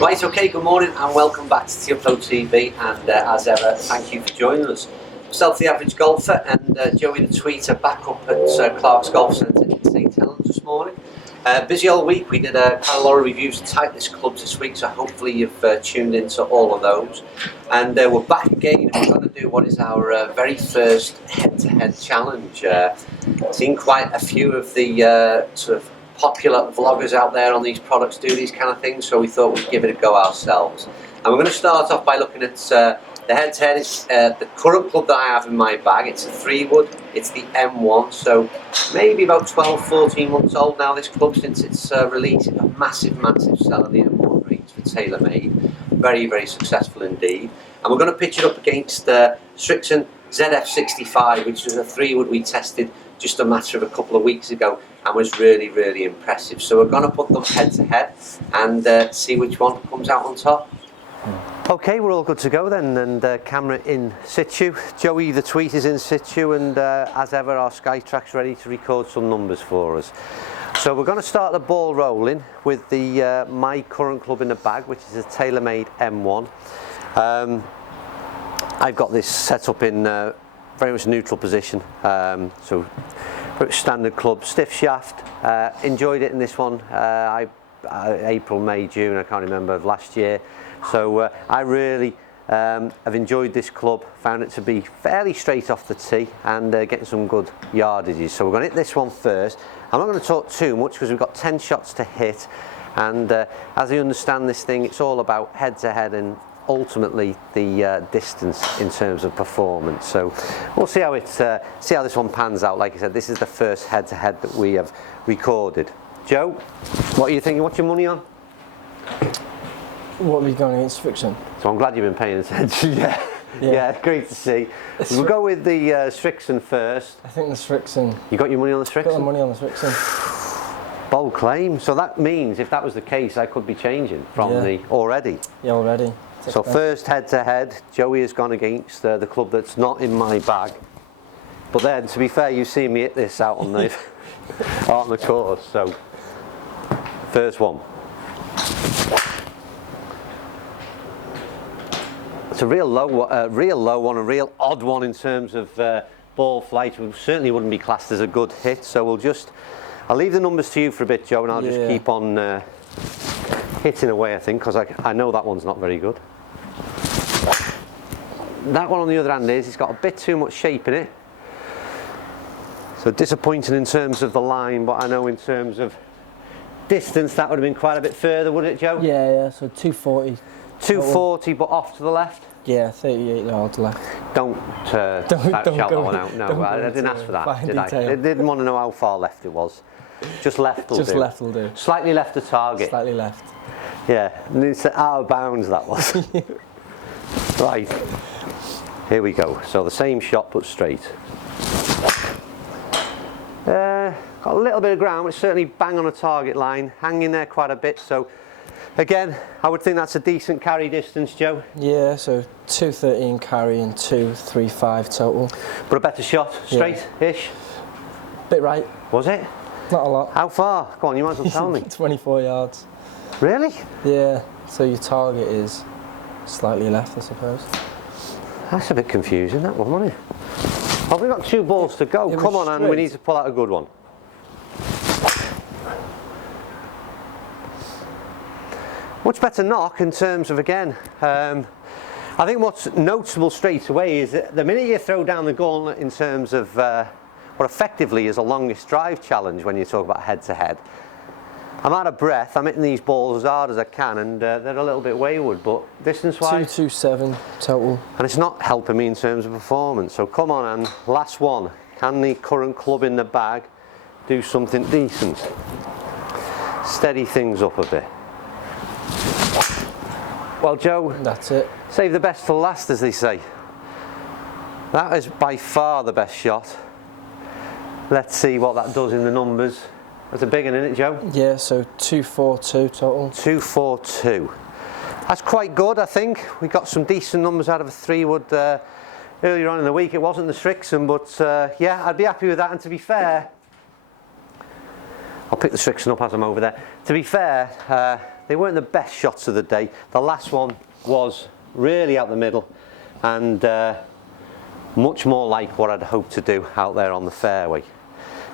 Right, okay, good morning and welcome back to Upload TV, and as ever, thank you for joining us. Myself, the average golfer, and Joey the tweeter back up at Clark's Golf Centre in St Helens this morning. Busy all week. We did quite a lot of reviews of Titleist clubs this week, so hopefully you've tuned into all of those. And we're back again, and we're going to do what is our very first head-to-head challenge. Seen quite a few of the sort of popular vloggers out there on these products do these kind of things, so we thought we'd give it a go ourselves. And we're going to start off by looking at the head-to-head. It's the current club that I have in my bag. It's a 3-wood, it's the M1, so maybe about 12-14 months old now, this club, since its release. It's a massive seller, the M1 range for Taylormade. Very, very successful indeed. And we're going to pitch it up against the Srixon Z65, which is a 3-wood we tested just a matter of a couple of weeks ago and was really, really impressive. So we're going to put them head to head and see which one comes out on top. Okay, we're all good to go then, and camera in situ. Joey the tweet is in situ, and as ever our SkyTrack's ready to record some numbers for us. So we're going to start the ball rolling with the my current club in the bag, which is a Taylormade M1. I've got this set up in very much neutral position, so standard club, stiff shaft. Enjoyed it in this one, April, May, June, I can't remember, of last year. So I really have enjoyed this club, found it to be fairly straight off the tee and getting some good yardages. So we're going to hit this one first. I'm not going to talk too much because we've got 10 shots to hit, and as I understand this thing, it's all about head to head and ultimately the distance in terms of performance. So we'll see how this one pans out. Like I said, this is the first head-to-head that we have recorded. Joe, what are you thinking? What's your money on? What are we going against Srixon? So I'm glad you've been paying attention. Yeah, great to see. We'll go with the Srixon first. I think the Srixon. You got your money on the Srixon? Got the money on the Srixon. Bold claim. So that means if that was the case, I could be changing from the already. Yeah, already. So first head-to-head, Joey has gone against the club that's not in my bag. But then, to be fair, you've seen me hit this out on the on the course. So first one. It's a real low one, a real odd one in terms of ball flight. It certainly wouldn't be classed as a good hit. So I'll leave the numbers to you for a bit, Joe, and I'll just keep on hitting away, I think, because I know that one's not very good. That one on the other hand it's got a bit too much shape in it. So disappointing in terms of the line, but I know in terms of distance that would have been quite a bit further, wouldn't it, Joe? Yeah, so 240. 240, but off to the left? Yeah, 38 yards left. Don't shout that one out. No, I didn't ask for that, did I? I didn't want to know how far left it was. Just left will do. Just left will do. Slightly left of target. Slightly left. Yeah, and it's out of bounds, that was. Right, here we go. So the same shot, but straight. Got a little bit of ground, but certainly bang on a target line, hanging there quite a bit. So again, I would think that's a decent carry distance, Joe. Yeah, so 213 carry and 235 total. But a better shot, straight-ish? Bit right. Was it? Not a lot. How far? Go on, you might as well tell me. 24 yards. Really? Yeah, so your target is slightly left, I suppose. That's a bit confusing, that one, wasn't it? Well, we've got 2 balls to go. Come on, Anne, we need to pull out a good one. Much better knock in terms of, again, I think what's noticeable straight away is that the minute you throw down the gauntlet in terms of what effectively is a longest drive challenge when you talk about head-to-head, I'm out of breath. I'm hitting these balls as hard as I can, and they're a little bit wayward, but distance-wise... 227 total. And it's not helping me in terms of performance. So come on, Anne, last one. Can the current club in the bag do something decent? Steady things up a bit. Well, Joe... That's it. Save the best for last, as they say. That is by far the best shot. Let's see what that does in the numbers. That's a big one, isn't it, Joe? Yeah, so 242 total. 242. That's quite good, I think. We got some decent numbers out of a 3-wood earlier on in the week. It wasn't the Srixon, but yeah, I'd be happy with that. And to be fair, I'll pick the Srixon up as I'm over there. To be fair, They weren't the best shots of the day. The last one was really out the middle and much more like what I'd hoped to do out there on the fairway.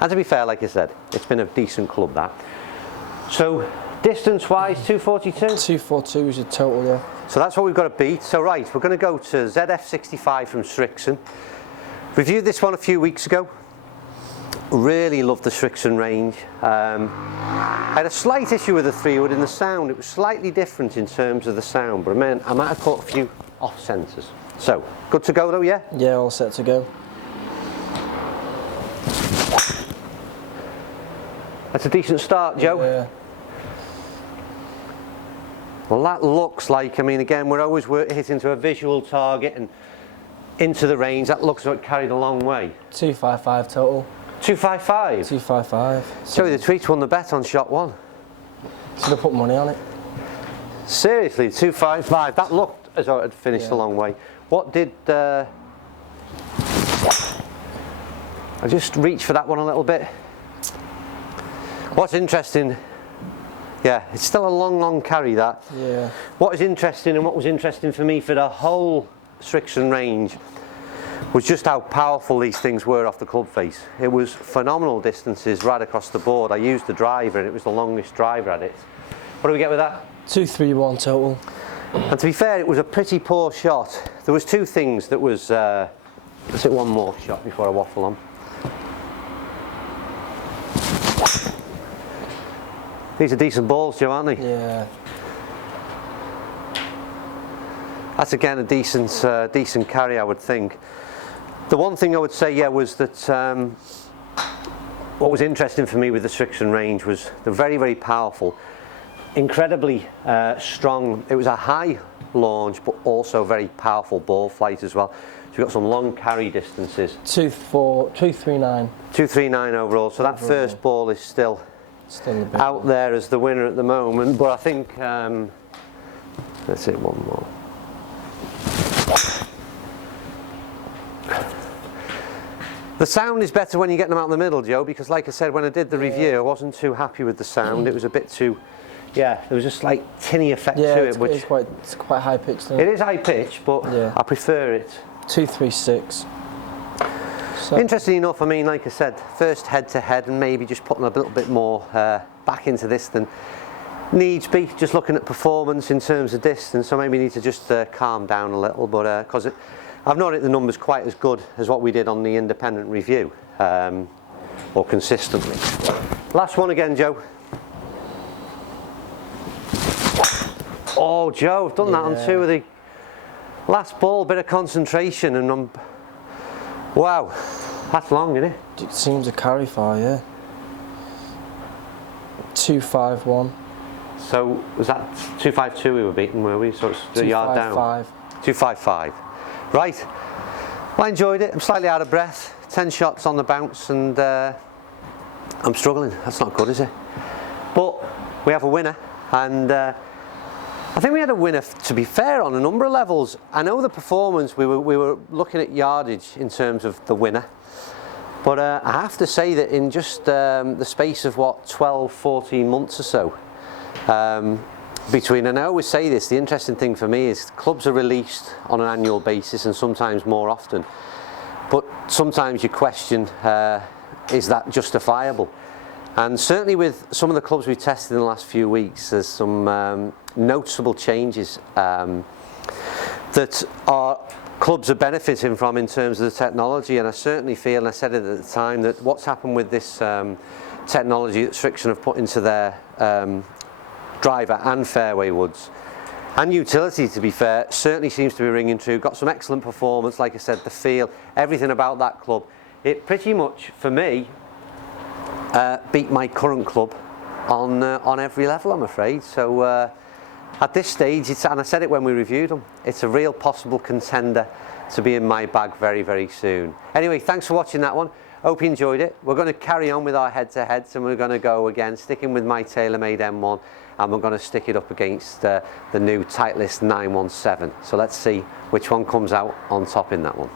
And to be fair, like I said, it's been a decent club, that. So distance wise, 242? 242 is your total, yeah. So that's what we've got to beat. So right, we're going to go to ZF65 from Srixon. Reviewed this one a few weeks ago. Really loved the Srixon range. I had a slight issue with the 3-wood in the sound. It was slightly different in terms of the sound, but I might have caught a few off centres. So, good to go though, yeah? Yeah, all set to go. That's a decent start, Joe. Yeah. Well, that looks like, again, we're always hitting to a visual target and into the range. That looks like it carried a long way. 255 total. 255? 255. Joey the Tweets won the bet on shot one. Should have put money on it. Seriously, 255. That looked as though it had finished a long way. What did... I just reached for that one a little bit. What's interesting... Yeah, it's still a long carry, that. Yeah. What is interesting, and what was interesting for me for the whole Srixon range, was just how powerful these things were off the club face. It was phenomenal distances right across the board. I used the driver and it was the longest driver at it. What do we get with that? 231 total. And to be fair, it was a pretty poor shot. There was two things that was... let's hit one more shot before I waffle on. These are decent balls, Joe, aren't they? Yeah. That's again a decent carry, I would think. The one thing I would say, yeah, was that what was interesting for me with the Srixon range was they're very powerful, incredibly strong. It was a high launch, but also very powerful ball flight as well. So we've got some long carry distances. 239. 239 overall. So that first ball is still out there as the winner at the moment. But I think let's hit one more. The sound is better when you get them out in the middle, Joe, because like I said, when I did the review, I wasn't too happy with the sound. It was a bit too, there was a slight tinny effect to it. Which it's quite high pitched. It is high pitched, but I prefer it. 236. So. Interesting enough, like I said, first head to head, and maybe just putting a little bit more back into this than needs be. Just looking at performance in terms of distance, so maybe need to just calm down a little, but because I've not hit the numbers quite as good as what we did on the independent review, or consistently. Last one again, Joe. Oh, Joe, I've done that on two of the last ball. Bit of concentration, and wow, that's long, isn't it? It seems to carry far, yeah. 251. So was that 252 we were beating, were we? So it's a yard down. 255. Right. Well, I enjoyed it. I'm slightly out of breath. 10 shots on the bounce, and I'm struggling. That's not good, is it? But we have a winner, and I think we had a winner, to be fair, on a number of levels. I know the performance, we were looking at yardage in terms of the winner, but I have to say that in just the space of 12, 14 months or so, between, and I always say this, the interesting thing for me is clubs are released on an annual basis and sometimes more often, but sometimes you question, is that justifiable? And certainly with some of the clubs we've tested in the last few weeks, there's some noticeable changes that our clubs are benefiting from in terms of the technology. And I certainly feel, and I said it at the time, that what's happened with this technology that Srixon have put into their driver and fairway woods and utility, to be fair, certainly seems to be ringing true. Got some excellent performance, like I said, the feel, everything about that club. It pretty much, for me, beat my current club on every level, I'm afraid. So at this stage, and I said it when we reviewed them, it's a real possible contender to be in my bag very soon. Anyway, thanks for watching that one. Hope you enjoyed it. We're going to carry on with our head-to-heads, and we're going to go again, sticking with my Taylormade M1, and we're going to stick it up against the new Titleist 917. So let's see which one comes out on top in that one.